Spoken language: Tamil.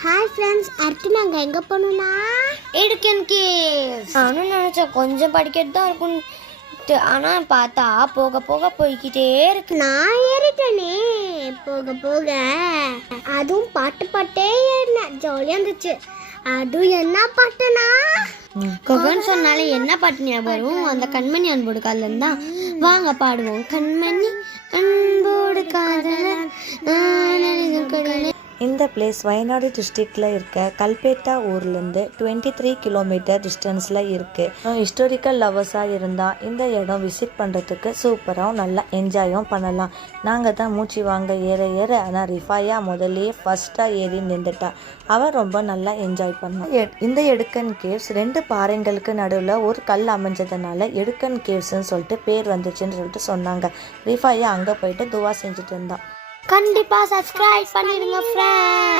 ஹாய் ஃப்ரெண்ட்ஸ், அடுத்து நாங்கள் எங்கே போகணும்னா எடுக்கன் கேவ்ஸ். நானும் நினச்சேன் கொஞ்சம் படிக்கிறது தான் இருக்கும்ட்டு, ஆனால் பார்த்தா போக போக போய்கிட்டே இருக்கு. நான் ஏறிட்டேனே போக போக. அதுவும் பாட்டே ஏறினேன், ஜாலியாக இருந்துச்சு. அதுவும் என்ன பாட்டுனா கொகன் சொன்னாலே என்ன பாட்டு ஞாபகம் வரும்? அந்த கண்மணி அன்போடு காதலன் தான். வாங்க பாடுவோம். கண்மணி அன்போடு காதலன். இந்த பிளேஸ் வயநாடு டிஸ்ட்ரிக்டில் இருக்க கல்பேட்டா ஊர்லேருந்து 23 கிலோமீட்டர் டிஸ்டன்ஸில் இருக்குது. ஹிஸ்டாரிக்கல் லவர்ஸாக இருந்தால் இந்த இடம் விசிட் பண்ணுறதுக்கு சூப்பராகவும் நல்லா என்ஜாயும் பண்ணலாம். நாங்கள் தான் மூச்சு வாங்க ஏற ஆனால் ரிஃபாயா முதல்லையே ஃபஸ்ட்டாக ஏறி நின்றுட்டா. அவள் ரொம்ப நல்லா என்ஜாய் பண்ணான். இந்த எடுக்கன் கேவ்ஸ் 2 பாறைங்களுக்கு நடுவில் ஒரு கல் அமைஞ்சதுனால எடுக்கன் கேவ்ஸ்ன்னு சொல்லிட்டு பேர் வந்துச்சுன்னு சொல்லிட்டு சொன்னாங்க. ரிஃபாயா அங்கே போயிட்டு துவா செஞ்சுட்டு இருந்தான். கண்டிப்பாக சப்ஸ்கிரைப் பண்ணிடுங்க ஃப்ரெண்ட்ஸ்.